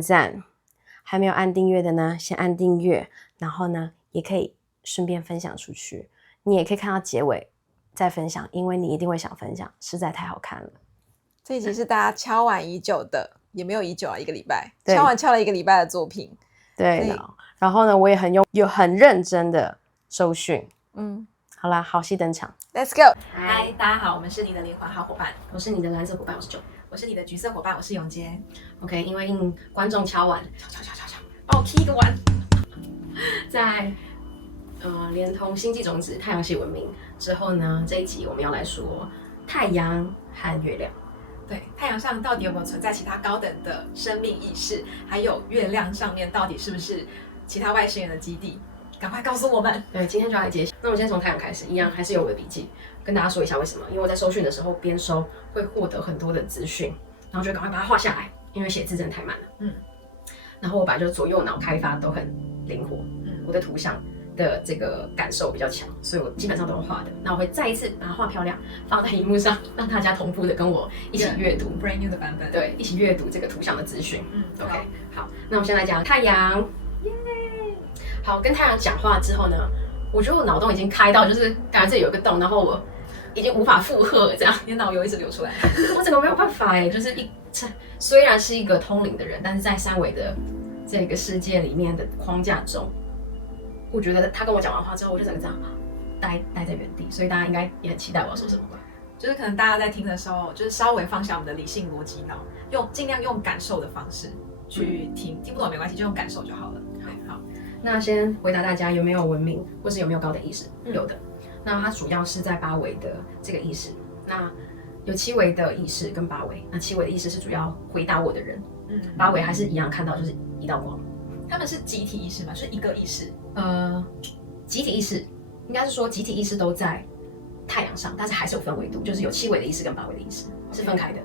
赞。还没有按订阅的呢，先按订阅，然后呢，也可以顺便分享出去。你也可以看到结尾再分享，因为你一定会想分享，实在太好看了。这一集是大家敲碗已久的，也没有已久啊，1个礼拜，对，敲了1个礼拜的作品。对的。然后呢，我也很认真的搜寻。好啦，好戏登场 ，Let's go。嗨，大家好，我们是你的灵魂好伙伴，我是你的蓝色伙伴，我是九，我是你的橘色伙伴，我是永杰。OK， 因为应观众敲碗，敲，帮我踢一个碗。在连同星际种子、太阳系文明之后呢，这一集我们要来说太阳和月亮。对，太阳上到底有没有存在其他高等的生命意识？还有月亮上面到底是不是其他外星人的基地？赶快告诉我们！对，今天就来揭晓。那我们先从太阳开始，一样还是有我的笔记，跟大家说一下为什么。因为我在搜讯的时候边搜会获得很多的资讯，然后就赶快把它画下来，因为写字真的太慢了。然后我本来就左右脑开发都很灵活，我的图像的这个感受比较强，所以我基本上都用画的。那我会再一次把它画漂亮，放在荧幕上，让大家同步的跟我一起阅读 brand new 的版本。对，一起阅读这个图像的资讯。OK， 好，那我们先来讲太阳。好，跟太阳讲话之后呢，我觉得我脑洞已经开到，就是感觉这里有一个洞，然后我已经无法负荷这样，你的脑油一直流出来，我整个没有办法哎，就是虽然是一个通灵的人，但是在三维的这个世界里面的框架中，我觉得他跟我讲完话之后，我就整个这样待在原地，所以大家应该也很期待我要说什么吧。就是可能大家在听的时候，就是稍微放下我们的理性逻辑脑，尽量用感受的方式去听，听不懂没关系，就用感受就好了。好。那先回答大家有没有文明，或是有没有高等意识？有的。那它主要是在8维的这个意识。那有7维的意识跟8维。那7维的意识是主要回答我的人。8维还是一样看到就是一道光。他们是集体意识吗？是一个意识？集体意识应该是说集体意识都在太阳上，但是还是有分维度，就是有7维的意识跟8维的意识是分开的。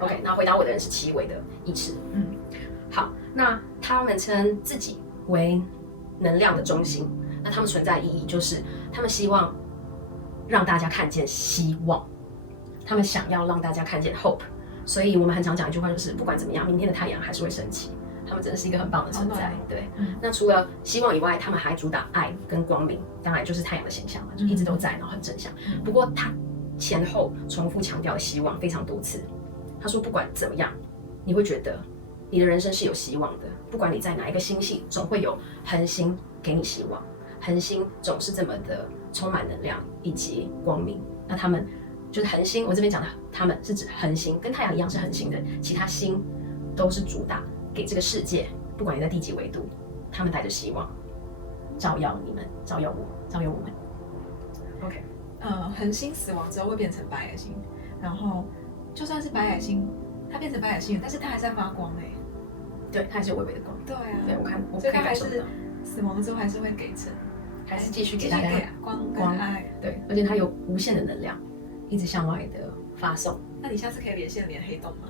OK， 那回答我的人是7维的意识。好，那他们称自己为能量的中心，那他们存在的意义就是他们希望让大家看见希望，他们想要让大家看见 hope， 所以我们很常讲一句话，就是不管怎么样，明天的太阳还是会升起。他们真的是一个很棒的存在，对。那除了希望以外，他们还主打爱跟光明，当然就是太阳的形象嘛，就一直都在，然后很正向。不过他前后重复强调了希望非常多次。他说不管怎么样，你会觉得你的人生是有希望的，不管你在哪一个星系，总会有恒星给你希望。恒星总是这么的充满能量以及光明。那他们就是恒星，我这边讲的他们是指恒星，跟太阳一样是恒星的，其他星都是主打给这个世界，不管你在第几维度，他们带着希望，照耀你们，照耀我，照耀我们。OK， 恒星死亡之后会变成白矮星，然后就算是白矮星，它变成白矮星，但是它还在发光哎。对，它还是有微微的光。对啊，对我看，所以它还是死亡之后还是会给成，还是继续给大家光跟爱。对，而且它有无限的能量，一直向外的发送。那你下次可以连线连黑洞吗？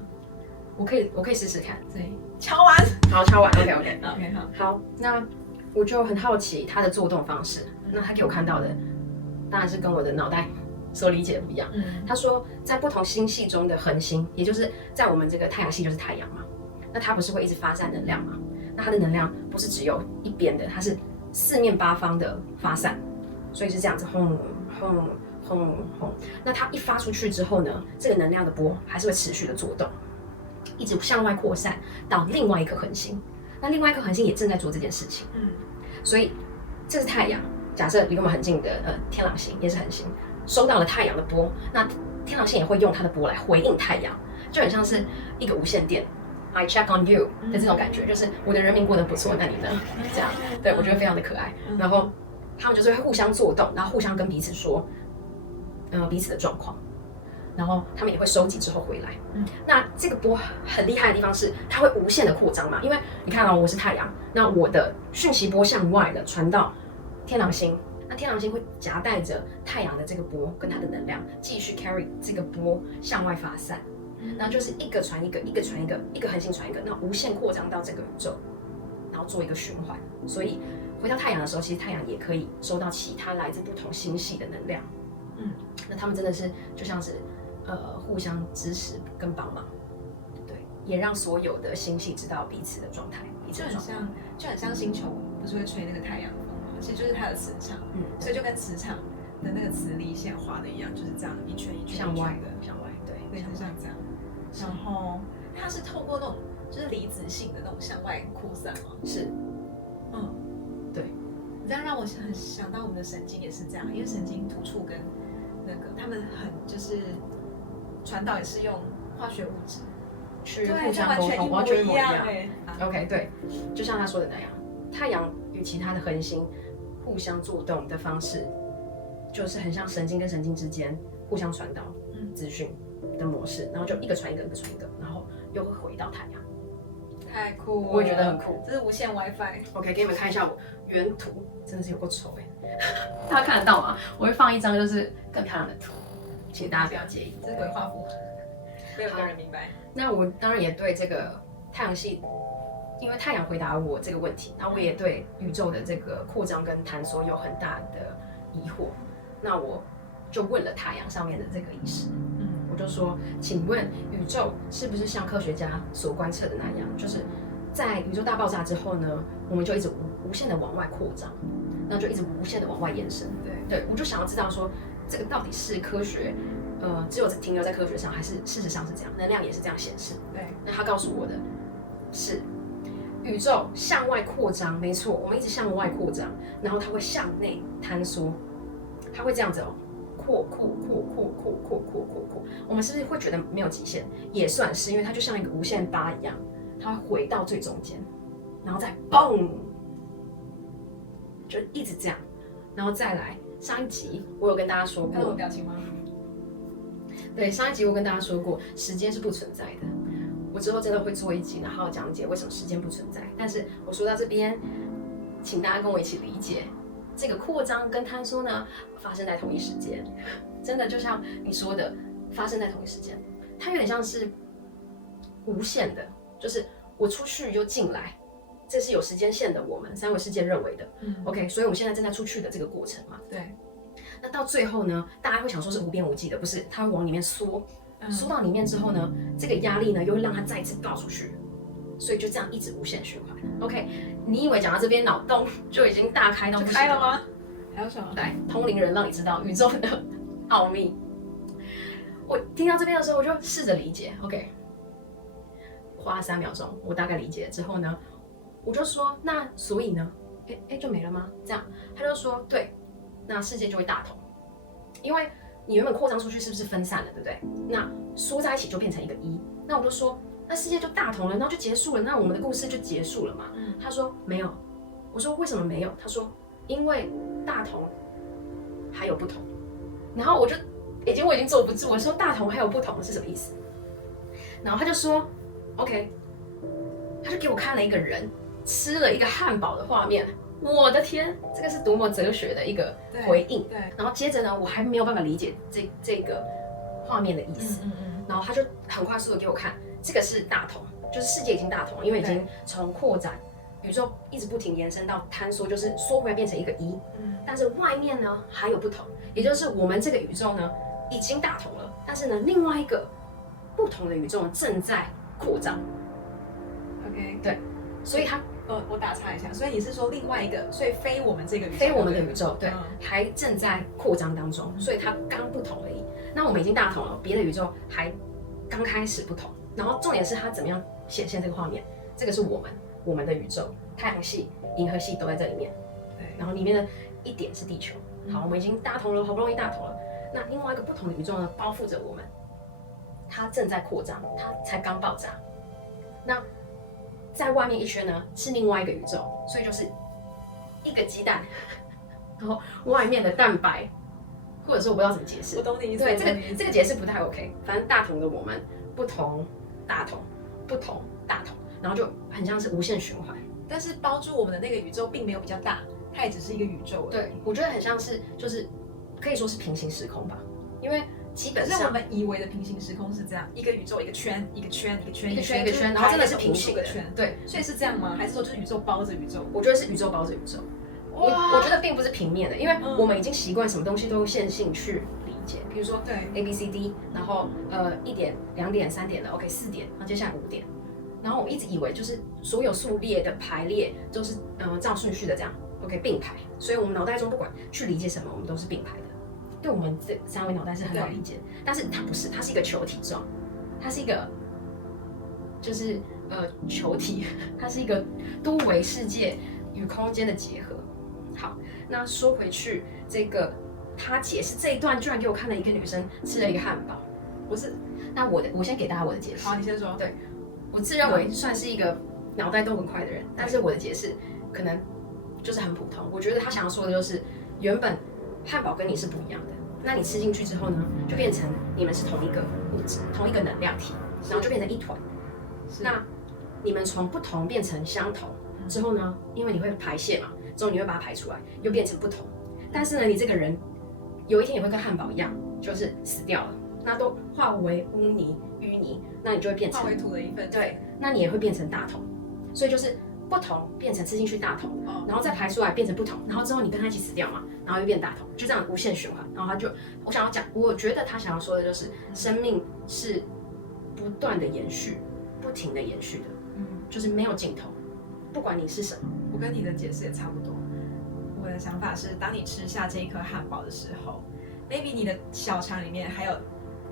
我可以试试看。对，敲完，好，敲完 ，OK， 好。那我就很好奇它的作动方式。那他给我看到的，当然是跟我的脑袋所理解的不一样。他说，在不同星系中的恒星，也就是在我们这个太阳系就是太阳嘛，那它不是会一直发散能量吗？那它的能量不是只有一边的，它是四面八方的发散，所以是这样子，轰轰轰轰。那它一发出去之后呢，这个能量的波还是会持续的作动。一直向外扩散到另外一颗恒星，那另外一颗恒星也正在做这件事情。所以这是太阳。假设离我们很近的天狼星也是恒星，收到了太阳的波，那天狼星也会用它的波来回应太阳，就很像是一个无线电。I check on you 的这种感觉，就是我的人民过得不错，那你呢？这样，对我觉得非常的可爱。然后他们就是会互相作动，然后互相跟彼此说，彼此的状况。然后他们也会收集之后回来。那这个波很厉害的地方是，它会无限的扩张嘛，因为你看我是太阳，那我的讯息波向外的传到天狼星，那天狼星会夹带着太阳的这个波跟它的能量，继续 carry 这个波向外发散，那就是一个传一个，一个传一个，一个恒星传一个，那无限扩张到这个宇宙，然后做一个循环。所以回到太阳的时候，其实太阳也可以收到其他来自不同星系的能量。那他们真的是就像是互相支持跟帮忙。对，也让所有的星系知道彼此的状态，就很像星球不是会吹那个太阳风吗？其实就是它的磁场，所以就跟磁场的那个磁力线画的一样，就是这样一圈一圈向外的，向外，对，类似像这样。然后它是透过那种就是离子性的那种向外扩散吗？是，对。这样让我很想到我们的神经也是这样，因为神经突触跟那个他们很就是传导也是用化学物质去互相沟通，完全一模一样。OK， 对，就像他说的那样，太阳与其他的恒星互相作动的方式，就是很像神经跟神经之间互相传导资讯的模式，然后就一个传一个，一个传一个，然后又会回到太阳。太酷了，我也觉得很酷，这是无线 WiFi。OK， 给你们看一下我原图，真的是有够丑大家看得到吗？我会放一张就是更漂亮的图，请大家不要介意。这是鬼画符，没有个人明白。那我当然也对这个太阳系，因为太阳回答我这个问题，然后我也对宇宙的这个扩张跟探索有很大的疑惑。那我就问了太阳上面的这个意识，我就说，请问宇宙是不是像科学家所观测的那样，就是在宇宙大爆炸之后呢，我们就一直无限的往外扩张，那就一直无限的往外延伸。对，我就想要知道说，这个到底是科学，只有停留在科学上，还是事实上是这样，能量也是这样显示？对，那他告诉我的是，宇宙向外扩张，没错，我们一直向外扩张，然后它会向内坍缩，它会这样子哦。扩，我们是不是会觉得没有极限？也算是，因为它就像一个无限八一样，它会回到最中间，然后再嘣，就一直这样，然后再来。上一集我有跟大家说过，看到我表情吗？对，上一集我跟大家说过，时间是不存在的。我之后真的会做一集，然后讲解为什么时间不存在。但是我说到这边，请大家跟我一起理解。这个扩张跟坍缩呢，发生在同一时间，真的就像你说的，发生在同一时间，它有点像是无限的，就是我出去又进来，这是有时间线的。我们三维世界认为的，OK， 所以我们现在正在出去的这个过程嘛，对。那到最后呢，大家会想说是无边无际的，不是？它会往里面缩，缩到里面之后呢，这个压力呢又会让它再一次爆出去。所以就这样一直无限循环。OK， 你以为讲到这边脑洞就已经大开到不行了吗？还有什么？来，通灵人让你知道宇宙的奥秘。我听到这边的时候，我就试着理解。OK， 花了3秒钟，我大概理解之后呢，我就说，那所以呢，就没了吗？这样，他就说，对，那世界就会大同，因为你原本扩张出去是不是分散了，对不对？那缩在一起就变成一个一。那我就说。那世界就大同了，然后就结束了，那我们的故事就结束了嘛？他说没有，我说为什么没有？他说因为大同还有不同，然后我已经坐不住，我说大同还有不同是什么意思？然后他就说 OK， 他就给我看了一个人吃了一个汉堡的画面，我的天，这个是多么哲学的一个回应。对，然后接着呢，我还没有办法理解这个画面的意思，然后他就很快速的给我看。这个是大同，就是世界已经大同，因为已经从扩展，宇宙一直不停延伸到坍缩，就是缩回来变成一个一。但是外面呢还有不同，也就是我们这个宇宙呢已经大同了，但是呢另外一个不同的宇宙正在扩张。OK， 对，所以它我打岔一下，所以你是说另外一个，所以非我们这个宇宙，非我们的宇宙，对，还正在扩张当中，所以它刚不同而已。那我们已经大同了，别的宇宙还刚开始不同。然后重点是它怎么样显现这个画面，这个是我们的宇宙，太阳系、银河系都在这里面。对，然后里面的一点是地球。好，我们已经大同了，好不容易大同了。那另外一个不同的宇宙呢，包覆着我们，它正在扩张，它才刚爆炸。那在外面一圈呢，是另外一个宇宙，所以就是一个鸡蛋，然后外面的蛋白，或者说我不知道怎么解释。我懂你意思。对，这个解释不太 OK。反正大同的我们。不同大同，不同大同，然后就很像是无限循环。但是包住我们的那个宇宙并没有比较大，它也只是一个宇宙而已。对，我觉得很像是就是可以说是平行时空吧，因为基本上可是我们以为的平行时空是这样，一个宇宙一个圈，一个圈，一个圈，一个圈，一个圈，然后真的是平行的圈。对，所以是这样吗？还是说就是宇宙包着宇宙？我觉得是宇宙包着宇宙。我觉得并不是平面的，因为我们已经习惯什么东西都线性去理解，比如说对 A B C D， 然后1点、2点、3点的 OK 4点，然后接下来5点，然后我一直以为就是所有数列的排列都是照顺序的这样 ，OK 并排，所以我们脑袋中不管去理解什么，我们都是并排的。对我们这三维脑袋是很好理解，但是它不是，它是一个球体状，它是一个就是球体，它是一个多维世界与空间的结合。好，那说回去，这个他解释这一段，居然给我看了一个女生吃了一个汉堡。那我先给大家我的解释。好，你先说。对，我自认为算是一个脑袋都很快的人，但是我的解释可能就是很普通。我觉得他想要说的就是，原本汉堡跟你是不一样的，那你吃进去之后呢，就变成你们是同一个物质，同一个能量体，然后就变成一团。那你们从不同变成相同之后呢，因为你会排泄嘛，之后你会把它排出来，又变成不同。但是呢，你这个人有一天也会跟汉堡一样，就是死掉了，那都化为污泥淤泥，那你就会变成化为土的一份。对，那你也会变成大同。所以就是不同变成吃进去大同，然后再排出来变成不同，然后之后你跟他一起死掉嘛，然后又变大同，就这样无限循环。然后我想要讲，我觉得他想要说的就是，生命是不断的延续，不停的延续的，就是没有尽头，不管你是什么。我跟你的解释也差不多。我的想法是，当你吃下这一颗汉堡的时候 ，maybe 你的小肠里面还有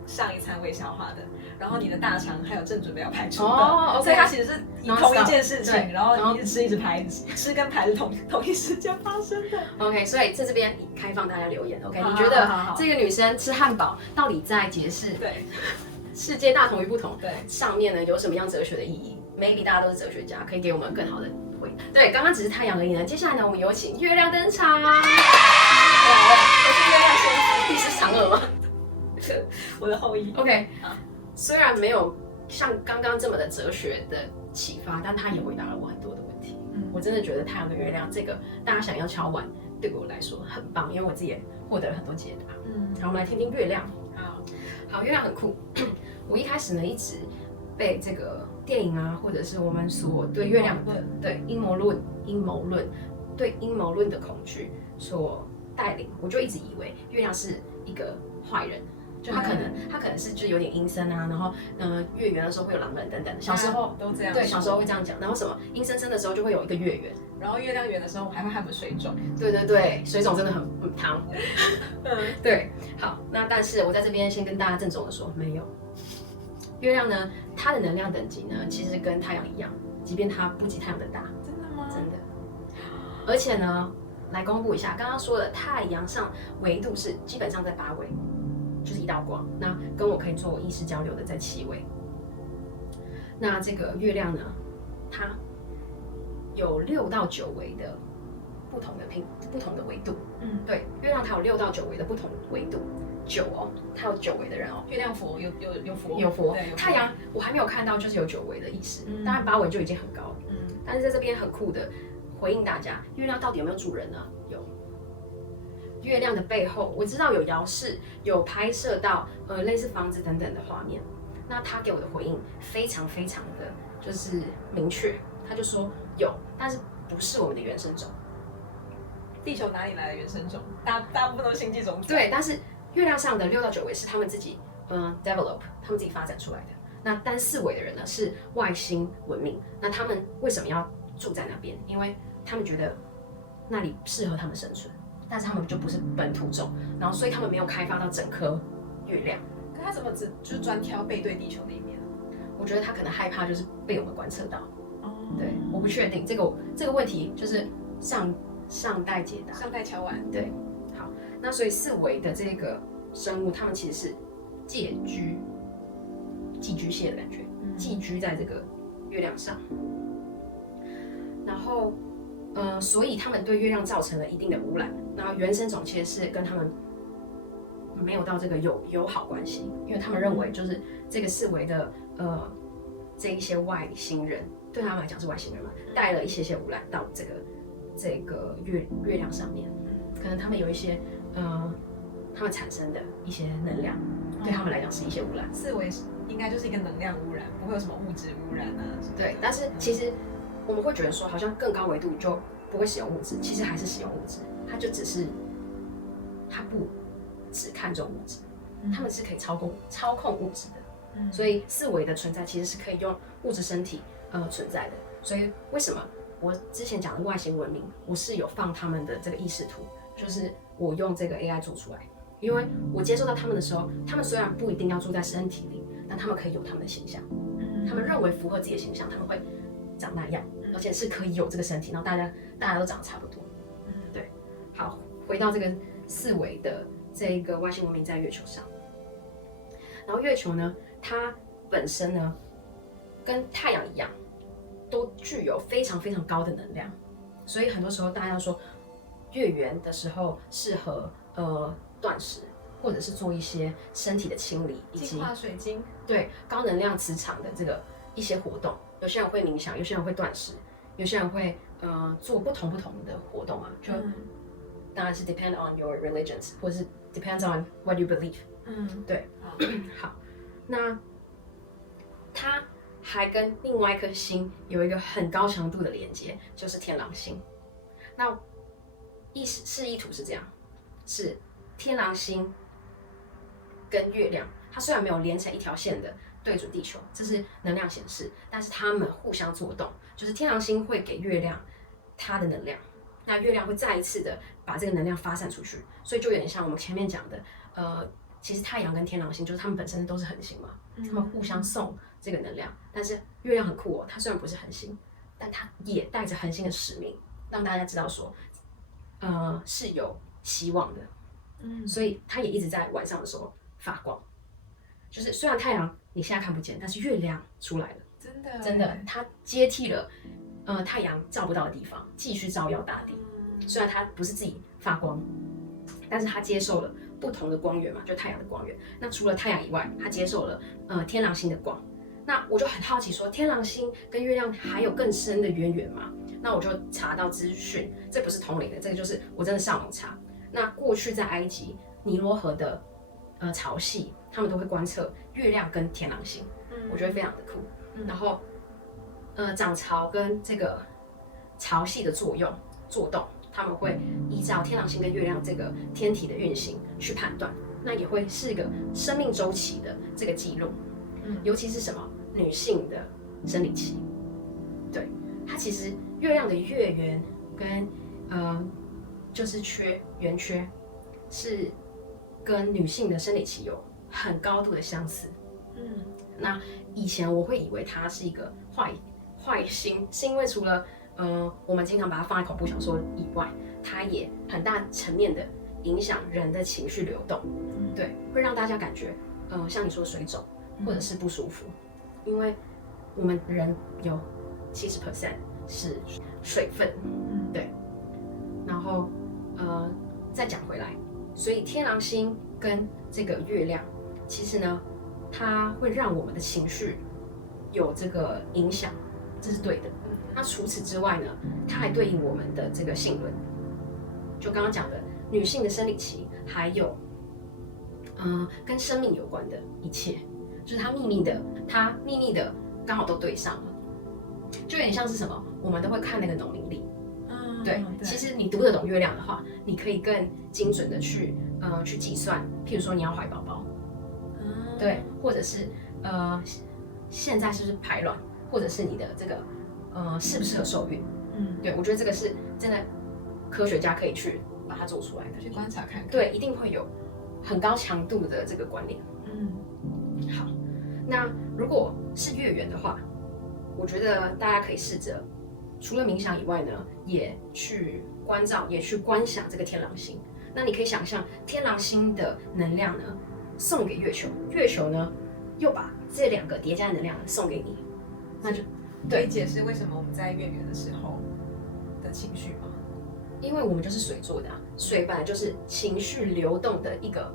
上一餐未消化的，然后你的大肠还有正准备要排出的，所以它其实是同一件事情，然后一直吃一直排，吃跟排是同一时间发生的。OK， 所以在这边开放大家留言 ，OK， 你觉得这个女生吃汉堡到底在解释世界大同与不同上面呢有什么样哲学的意义 ？Maybe 大家都是哲学家，可以给我们更好的回答。对，刚刚只是太阳而已呢，接下来呢，我们有请月亮登场。我是月亮仙子，你是嫦娥吗？我的后裔。OK， 虽然没有像刚刚这么的哲学的启发，但它也回答了我很多的问题。我真的觉得太阳跟月亮这个大家想要敲碗，对我来说很棒，因为我自己也获得了很多解答。好，我们来听听月亮。好，月亮很酷。我一开始呢一直被这个电影啊，或者是我们所对月亮的阴谋论的恐惧所带领，我就一直以为月亮是一个坏人。就他可能是就有点阴森啊，然后月圆的时候会有狼人等等的，小时候都这样，对，小时候会这样讲，然后什么阴森森的时候就会有一个月圆，然后月亮圆的时候还会还有水肿，对，水肿真的很烫，对，好，那但是我在这边先跟大家郑重的说，没有，月亮呢，它的能量等级呢，其实跟太阳一样，即便它不及太阳的大，真的吗？真的，而且呢，来公布一下，刚刚说的太阳上维度是基本上在8维。就是一道光，那跟我可以做意识交流的在7维。那这个月亮呢，它有6到9维的不同的维度。对，月亮它有6到9维的不同维度。9哦，它有9维的人哦。月亮佛有佛，有佛。太阳我还没有看到，就是有9维的意思。当然8维就已经很高了。但是在这边很酷的回应大家，月亮到底有没有主人呢？有。月亮的背后，我知道有遥视，有拍摄到类似房子等等的画面。那他给我的回应非常非常的就是明确，他就说有，但是不是我们的原生种。地球哪里来的原生种？大部分都是星际种子。对，但是月亮上的6到9维是他们自己develop， 他们自己发展出来的。那单4维的人呢是外星文明，那他们为什么要住在那边？因为他们觉得那里适合他们生存。但是他们就不是本土种，然后所以他们没有开发到整颗月亮。可他怎么就专挑背对地球的一面？我觉得他可能害怕就是被我们观测到。对，我不确定这个问题就是上代解答，上代敲完。对，好，那所以4维的这个生物，他们其实是寄居蟹的感觉，寄居在这个月亮上，然后。所以他们对月亮造成了一定的污染，然后原生种其实是跟他们没有到这个友好关系，因为他们认为就是这个4维的这一些外星人对他们来讲是外星人嘛，带了一些污染到这个月亮上面，可能他们有一些他们产生的一些能量，对他们来讲是一些污染。4维应该就是一个能量污染，不会有什么物质污染啊。对，但是其实。我们会觉得说，好像更高维度就不会使用物质，其实还是使用物质，它就只是，它不只看重物质，他们是可以操控物质的，所以4维的存在其实是可以用物质身体存在的。所以为什么我之前讲的外星文明，我是有放他们的这个意识图，就是我用这个 AI 做出来，因为我接受到他们的时候，他们虽然不一定要住在身体里，但他们可以有他们的形象，他们认为符合自己的形象，他们会长那样，而且是可以有这个身体，然后大家都长得差不多。对，好，回到这个4维的这个外星文明在月球上，然后月球呢，它本身呢跟太阳一样，都具有非常非常高的能量，所以很多时候大家说月圆的时候适合断食，或者是做一些身体的清理，以及净化水晶，对高能量磁场的这个一些活动。有些人会冥想，有些人会断食，有些人会做不同的活动啊，就当然是 depend on your religions， 或者是 depends on what you believe。对，好，那它还跟另外一颗星有一个很高强度的连接，就是天狼星。那示意图是这样，是天狼星跟月亮，它虽然没有连成一条线的对准地球，这是能量显示，但是它们互相作动，就是天狼星会给月亮它的能量，那月亮会再一次的把这个能量发散出去，所以就有点像我们前面讲的，其实太阳跟天狼星就是它们本身都是恒星嘛，它们互相送这个能量，但是月亮很酷哦，它虽然不是恒星，但它也带着恒星的使命，让大家知道说，是有希望的，所以它也一直在晚上的时候发光，就是虽然太阳你现在看不见，但是月亮出来了，真的，它接替了太阳照不到的地方，继续照耀大地。虽然它不是自己发光，但是它接受了不同的光源嘛，就太阳的光源。那除了太阳以外，它接受了天狼星的光。那我就很好奇说，天狼星跟月亮还有更深的渊源吗？那我就查到资讯，这不是通灵的，这个就是我真的上网查。那过去在埃及尼罗河的潮汐，他们都会观测月亮跟天狼星，我觉得非常的酷。然后涨潮跟这个潮汐的作动，他们会依照天狼星跟月亮这个天体的运行去判断，那也会是一个生命周期的这个记录。尤其是什么女性的生理期，对，它其实月亮的月圆跟就是圆缺是跟女性的生理期有很高度的相似。那以前我会以为它是一个坏星，是因为除了我们经常把它放在恐怖小说以外，它也很大层面的影响人的情绪流动，对，会让大家感觉像你说的水肿或者是不舒服，因为我们人有70% 是水分，对，然后再讲回来，所以天狼星跟这个月亮，其实呢，它会让我们的情绪有这个影响，这是对的。那除此之外呢，它还对应我们的这个性轮，就刚刚讲的女性的生理期，还有跟生命有关的一切，就是它秘密的刚好都对上了，就有点像是什么，我们都会看那个农民历。对，其实你读得懂月亮的话，你可以更精准的去计算，譬如说你要怀宝宝，对，或者是现在是不是排卵，或者是你的这个适不适合受孕，对，我觉得这个是真的科学家可以去把它做出来的，去观察看看，对，一定会有很高强度的这个关联。好，那如果是月圆的话，我觉得大家可以试着除了冥想以外呢，也去关照，也去观想这个天狼星。那你可以想象天狼星的能量呢送给月球，月球呢又把这2个叠加的能量送给你，那就可以解释为什么我们在月圆的时候的情绪吗？因为我们就是水做的啊，水本来就是情绪流动的一个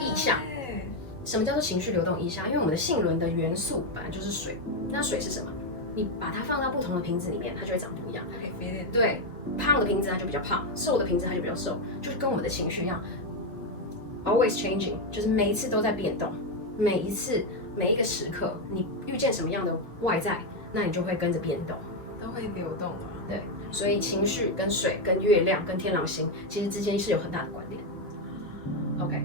意象。什么叫做情绪流动意象？因为我们的性轮的元素本来就是水，那水是什么？你把它放到不同的瓶子里面，它就会长不一样。它可以飞点。对，胖的瓶子它就比较胖，瘦的瓶子它就比较瘦，就是跟我们的情绪一样 ，always changing， 就是每一次都在变动，每一个时刻，你遇见什么样的外在，那你就会跟着变动，都会流动啊。对，所以情绪跟水、跟月亮、跟天狼星，其实之间是有很大的关联。OK，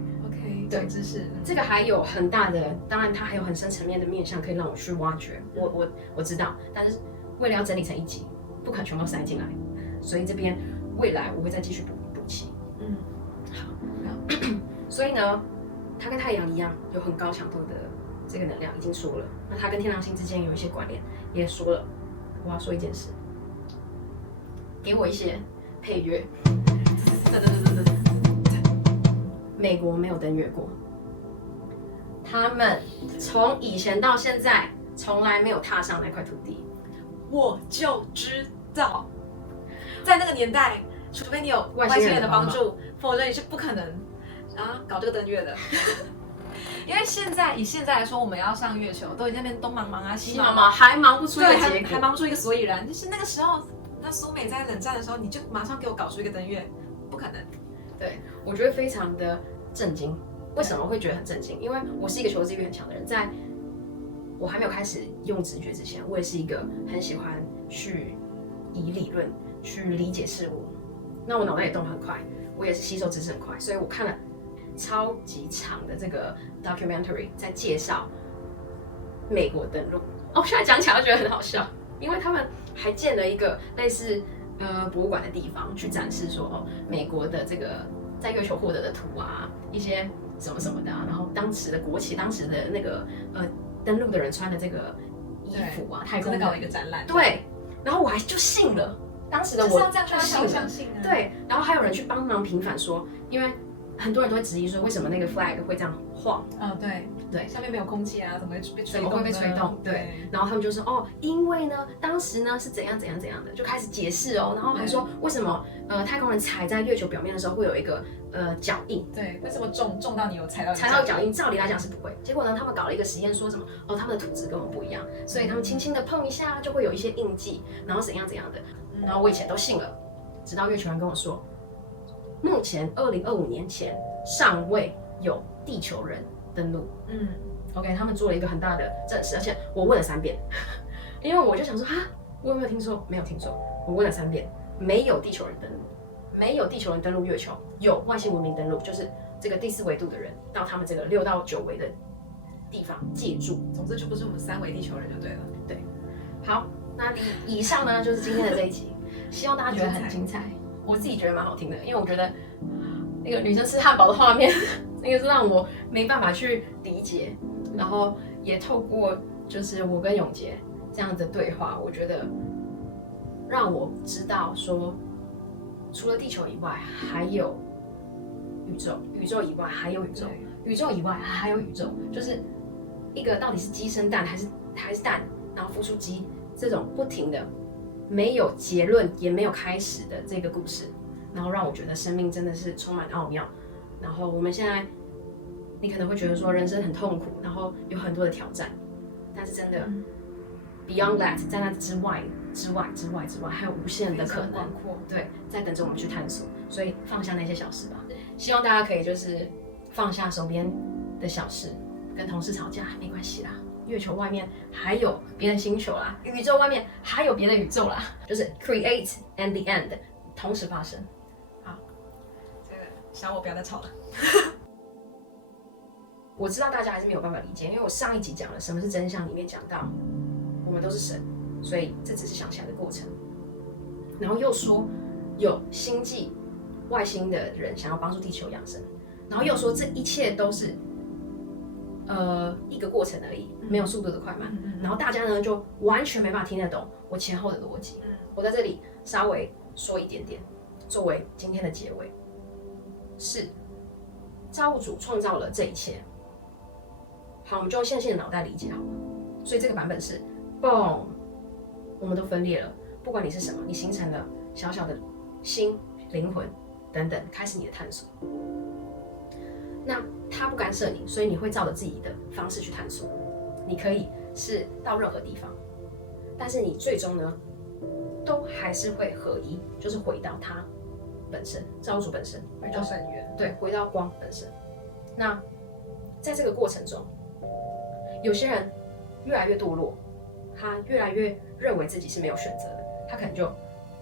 长知识。这个还有很大的，当然它还有很深层面的面向可以让我去挖掘。我知道，但是为了要整理成一集，不可能全部塞进来，所以这边未来我会再继续补齐。好，所以呢，它跟太阳一样，有很高强度的这个能量，已经说了。那它跟天狼星之间有一些关联，也说了。我要说一件事，给我一些配乐。美国没有登月过，他们从以前到现在从来没有踏上那块土地。我就知道，在那个年代，除非你有外星人的帮助，否则你是不可能搞这个登月的。因为以现在来说，我们要上月球，都已经那边东忙啊西忙，还忙不出一个结果，还忙不出一个所以然。就是那个时候，那苏美在冷战的时候，你就马上给我搞出一个登月，不可能。对，我觉得非常的震惊。为什么会觉得很震惊？因为我是一个求知欲很强的人，在我还没有开始用直觉之前，我也是一个很喜欢去以理论去理解事物。那我脑袋也动得很快，我也是吸收知识很快，所以我看了超级长的这个 documentary 在介绍美国登陆。现在讲起来就觉得很好笑，因为他们还建了一个类似博物馆的地方，去展示说美国的这个在月球获得的图啊，一些什么什么的然后当时的国旗，当时的那个登陆的人穿的这个衣服啊，太空真的搞了一个展览。对，然后我还就信了，当时的我就信了。对，然后还有人去帮忙平反说，因为很多人都会质疑说，为什么那个 flag 会这样晃？对，上面没有空气啊，怎么会被吹动？怎么会被吹动？对，然后他们就说因为呢，当时呢是怎样的，就开始解释然后还说为什么太空人踩在月球表面的时候会有一个脚印？对，为什么重到你有踩到脚印？照理来讲是不会。结果呢，他们搞了一个实验，说什么他们的土质跟我们不一样，所以他们轻轻的碰一下就会有一些印记，然后怎样的。然后我以前都信了，直到月球人跟我说，目前2025年前尚未有地球人登陆。OK， 他们做了一个很大的证实，而且我问了3遍，因为我就想说我有没有听错？没有听错，我问了3遍，没有地球人登陆，没有地球人登陆月球，有外星文明登陆，就是这个第4维度的人到他们这个6到9维的地方借住。总之就不是我们3维地球人就对了。对，好，那以上呢就是今天的这一集，希望大家觉得很精彩，我自己觉得蛮好听的，因为我觉得那个女生吃汉堡的画面，那个是让我没办法去理解。然后也透过就是我跟永杰这样的对话，我觉得让我知道说，除了地球以外还有宇宙，宇宙以外还有宇宙，宇宙以外还有宇宙，就是一个到底是鸡生蛋还是蛋，然后孵出鸡，这种不停的没有结论也没有开始的这个故事，然后让我觉得生命真的是充满奥妙。然后我们现在你可能会觉得说人生很痛苦，然后有很多的挑战，但是真的 beyond that， 在那之外，还有无限的可能，对，在等着我们去探索。所以放下那些小事吧，希望大家可以就是放下手边的小事，跟同事吵架没关系啦，月球外面还有别的星球啦，宇宙外面还有别的宇宙啦，就是 create and the end 同时发生。好，这个小我不要再吵了。我知道大家还是没有办法理解，因为我上一集讲了什么是真相，里面讲到我们都是神，所以这只是想起来的过程。然后又说有星际外星的人想要帮助地球养生，然后又说这一切都是一个过程而已，没有速度的快慢。然后大家呢就完全没办法听得懂我前后的逻辑。我在这里稍微说一点点，作为今天的结尾，是造物主创造了这一切。好，我们就用线性的脑袋理解好了。所以这个版本是 boom， 我们都分裂了，不管你是什么，你形成了小小的心、灵魂等等，开始你的探索。那他不干涉你，所以你会照着自己的方式去探索。你可以是到任何地方，但是你最终呢，都还是会合一，就是回到他本身，造物主本身，回到本源，对，回到光本身。那在这个过程中，有些人越来越堕落，他越来越认为自己是没有选择的，他可能就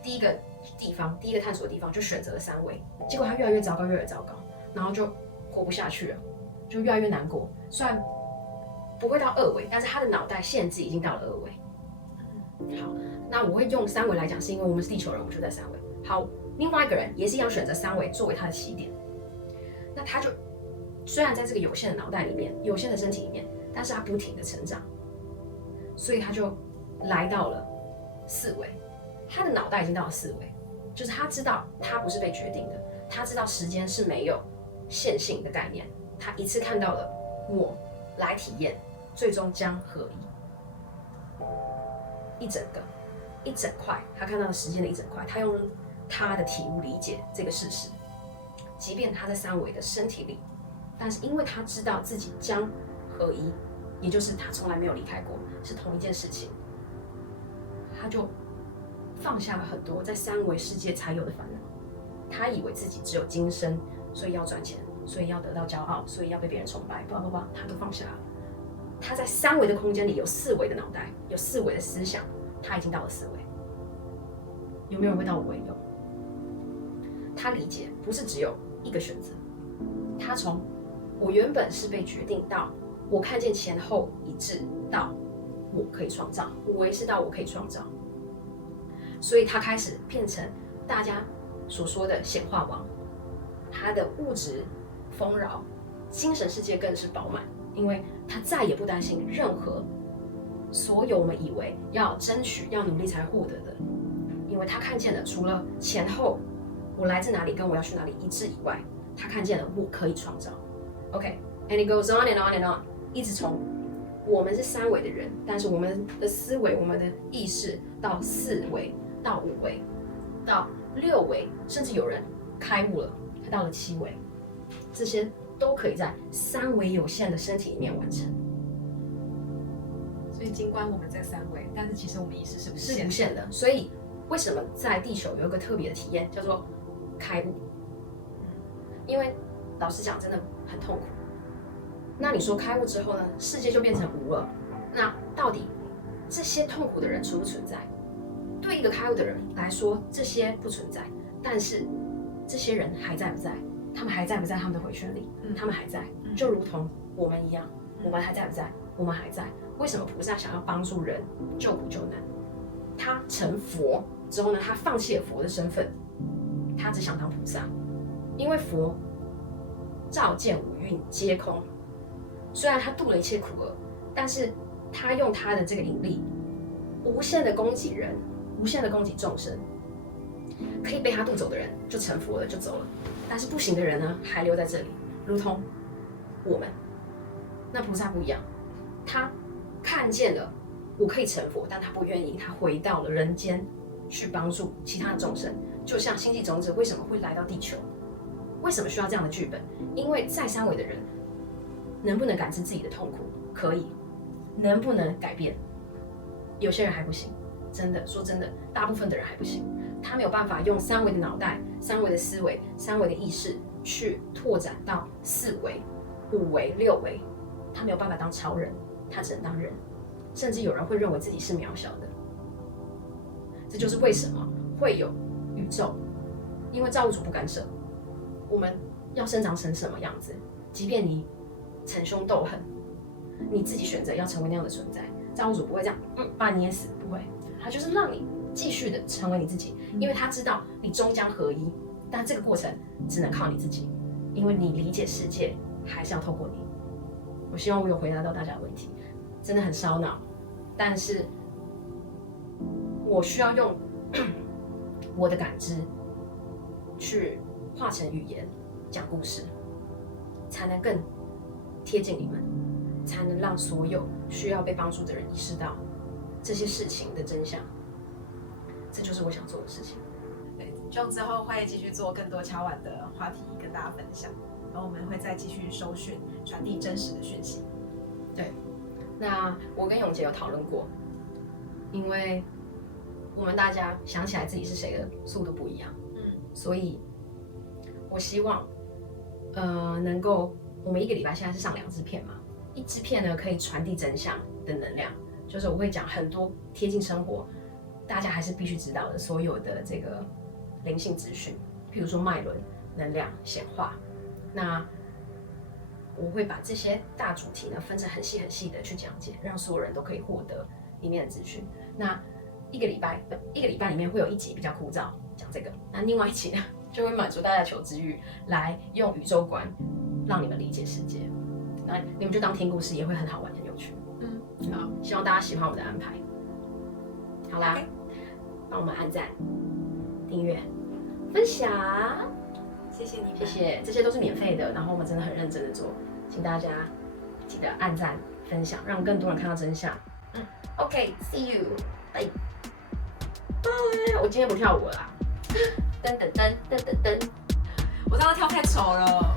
第一个探索的地方就选择了3维，结果他越来越糟糕，然后就活不下去了，就越来越难过。虽然不会到二维，但是他的脑袋限制已经到了二维。好，那我会用三维来讲，是因为我们是地球人，我们就在三维。好，另外一个人也是一样选择三维作为他的起点，那他就虽然在这个有限的脑袋里面、有限的身体里面，但是他不停的成长，所以他就来到了四维。他的脑袋已经到了四维，就是他知道他不是被决定的，他知道时间是没有线性的概念，他一次看到了我来体验，最终将合一，一整块，他看到了时间的一整块，他用他的体悟理解这个事实，即便他在三维的身体里，但是因为他知道自己将合一，也就是他从来没有离开过，是同一件事情，他就放下了很多在三维世界才有的烦恼。他以为自己只有今生，所以要赚钱，所以要得到骄傲，所以要被别人崇拜，叭叭叭，他都放下了。他在三维的空间里有四维的脑袋，有四维的思想，他已经到了四维。有没有人会到五维？有。他理解不是只有一个选择，他从我原本是被决定到我看见前后一致，到我可以创造，五维是到我可以创造，所以他开始变成大家所说的显化王。他的物质丰饶，精神世界更是饱满，因为他再也不担心任何所有我们以为要争取、要努力才获得的，因为他看见了除了前后我来自哪里跟我要去哪里一致以外，他看见了我可以创造。OK，and it goes on and on and on， 一直从我们是三维的人，但是我们的思维、我们的意识到四维、到五维、到六维，甚至有人开悟了，他到了七维，这些都可以在三维有限的身体里面完成。所以尽管我们在三维，但是其实我们意识是无限的。所以为什么在地球有一个特别的体验叫做开悟？因为老实讲真的很痛苦。那你说开悟之后呢，世界就变成无了，那到底这些痛苦的人存不存在？对一个开悟的人来说，这些不存在，但是这些人还在不在？他们还在不在他们的回圈里？他们还在，就如同我们一样，我们还在不在？我们还在。为什么菩萨想要帮助人救苦救难？他成佛之后呢，他放弃了佛的身份，他只想当菩萨，因为佛照见五蕴皆空。虽然他度了一切苦厄，但是他用他的这个引力，无限的供给人，无限的供给众生。可以被他渡走的人就成佛了，就走了，但是不行的人呢，还留在这里，如同我们。那菩萨不一样，他看见了我可以成佛，但他不愿意，他回到了人间去帮助其他的众生。就像星际种子为什么会来到地球？为什么需要这样的剧本？因为在三维的人能不能感知自己的痛苦？可以。能不能改变？有些人还不行。真的，说真的，大部分的人还不行。他没有办法用三维的脑袋、三维的思维、三维的意识去拓展到四维、五维、六维。他没有办法当超人，他只能当人。甚至有人会认为自己是渺小的。这就是为什么会有宇宙，因为造物主不干涉我们要生长成什么样子。即便你逞凶斗狠，你自己选择要成为那样的存在，造物主不会这样把你捏死，不会，他就是让你继续的成为你自己，因为他知道你终将合一，但这个过程只能靠你自己，因为你理解世界还是要透过你。我希望我有回答到大家的问题，真的很烧脑，但是我需要用我的感知去化成语言讲故事，才能更贴近你们，才能让所有需要被帮助的人意识到这些事情的真相。这就是我想做的事情。对，希望之后会继续做更多敲碗的话题跟大家分享，然后我们会再继续收讯，传递真实的讯息。对，那我跟永杰有讨论过，因为我们大家想起来自己是谁的速度不一样，所以我希望能够，我们一个礼拜现在是上2支片嘛，一支片呢可以传递真相的能量，就是我会讲很多贴近生活，大家还是必须知道的所有的这个灵性资讯，譬如说脉轮、能量、显化。那我会把这些大主题呢分成很细很细的去讲解，让所有人都可以获得里面的资讯。那一个礼拜里面会有1集比较枯燥讲这个，那另外1集呢就会满足大家的求知欲，来用宇宙观让你们理解世界。那你们就当听故事，也会很好玩很有趣。好，希望大家喜欢我的安排。好啦，帮我们按赞、订阅、分享，谢谢你们，谢谢，这些都是免费的，然后我们真的很认真的做，请大家记得按赞、分享，让更多人看到真相。OK，see you， 拜拜。我今天不跳舞了啦，噔噔噔噔噔噔，我刚刚跳太丑了。